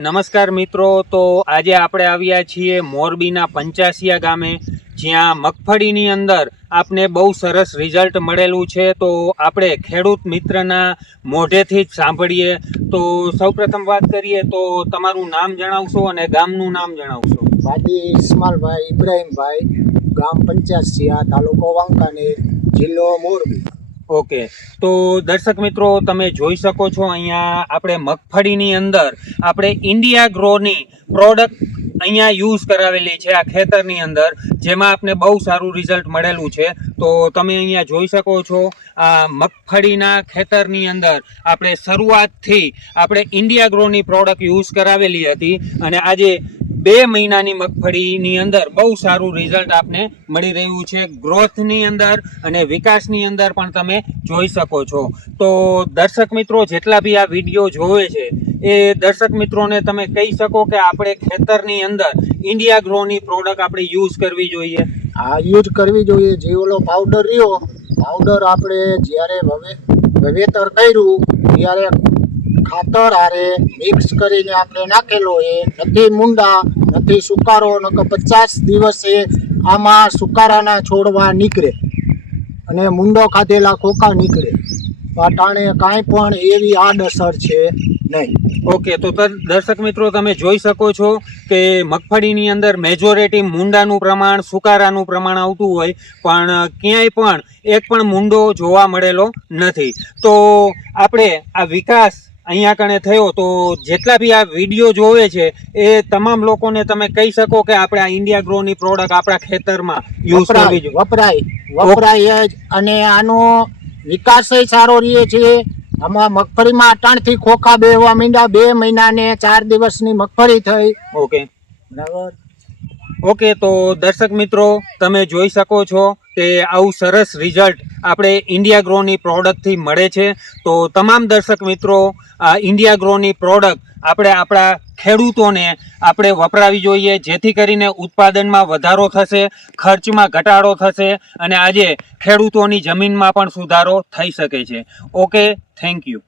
નમસ્કાર મિત્રો, તો આજે આપણે આવ્યા છીએ મોરબીના પંચાસિયા ગામે, જ્યાં મગફળીની અંદર આપને બહુ સરસ રિઝલ્ટ મળેલું છે. તો આપણે ખેડૂત મિત્રના મોઢેથી જ સાંભળીએ. તો સૌપ્રથમ વાત કરીએ તો તમારું નામ જણાવશો અને ગામનું નામ જણાવશો. ભાજી ઇસ્માલભાઈ, ઇબ્રાહીમભાઈ, ગામ પંચાસિયા, તાલુકો વાંકાનેર, જિલ્લો મોરબી. ઓકે. તો દર્શક મિત્રો, તમે જોઈ શકો છો અહીંયા આપણે મગફળીની અંદર આપણે ઇન્ડિયા ગ્રોની પ્રોડક્ટ અહીંયા યુઝ કરાવેલી છે આ ખેતરની અંદર, જેમાં આપને બહુ સારું રિઝલ્ટ મળેલું છે. તો તમે અહીંયા જોઈ શકો છો, આ મગફળીના ખેતરની અંદર આપણે શરૂઆતથી આપણે ઇન્ડિયા ગ્રોની પ્રોડક્ટ યુઝ કરાવેલી હતી. અને આજે બે મહિનાની મગફળીની અંદર બહુ સારું રિઝલ્ટ આપને મળી રહ્યું છે. ગ્રોથની અંદર અને વિકાસની અંદર પણ તમે જોઈ શકો છો. તો દર્શક મિત્રો, જેટલા બી આ વીડિયો જોવે છે, એ દર્શક મિત્રોને તમે કહી શકો કે આપણે ખેતરની અંદર ઇન્ડિયા ગ્રોની પ્રોડક્ટ આપણે યુઝ કરવી જોઈએ. આ યુઝ કરવી જોઈએ. જે ઓલો પાવડર રહ્યો પાવડર આપણે જ્યારે હવે વાવેતર કર્યું, ત્યારે ખાતર હારે મિક્સ કરીને આપણે નાખેલો એ. નથી મુંડા, નથી સુકારો, નકર પચાસ દિવસે આમાં સુકારાના છોડવા નીકળે. અને મુંડો ખાધેલા ખોખા નીકળે. પાટાણે કાંઈ પણ એવી આડઅસર છે નહીં. ઓકે, ત- દર્શક મિત્રો, તમે જોઈ શકો છો કે મગફળીની અંદર મેજોરિટી મુંડાનું પ્રમાણ, સુકારાનું પ્રમાણ આવતું હોય, પણ ક્યાંય પણ એક પણ મુંડો જોવા મળેલો નથી. તો આપણે આ વિકાસ અહીંયા કણે થયો તો જેટલા બી આ વીડિયો જોવે છે એ તમામ લોકોને તમે કહી શકો કે આપણે આ ઇન્ડિયા ગ્રોની પ્રોડક્ટ આપણા ખેતરમાં યુઝ કરવી જોઈએ. વપરાય વપરાય જ. અને આનો વિકાસ સારો રહે છે. આમાં મગફળીમાં અટાણથી ખોખા બેહવા માંડ્યા. બે મહિના ને ચાર દિવસની મગફળી થઈ. ઓકે બરાબર ઓકે, તો દર્શક મિત્રો, તમે જોઈ શકો છો કે આવું સરસ રિઝલ્ટ આપણે ઇન્ડિયા ગ્રોની પ્રોડક્ટથી મળે છે. તો તમામ દર્શક મિત્રો, આ ઇન્ડિયા ગ્રોની પ્રોડક્ટ આપણે આપણા ખેડૂતોને આપણે વપરાવી જોઈએ, જેથી કરીને ઉત્પાદનમાં વધારો થશે, ખર્ચમાં ઘટાડો થશે અને આજે ખેડૂતોની જમીનમાં પણ સુધારો થઈ શકે છે. Okay, thank you.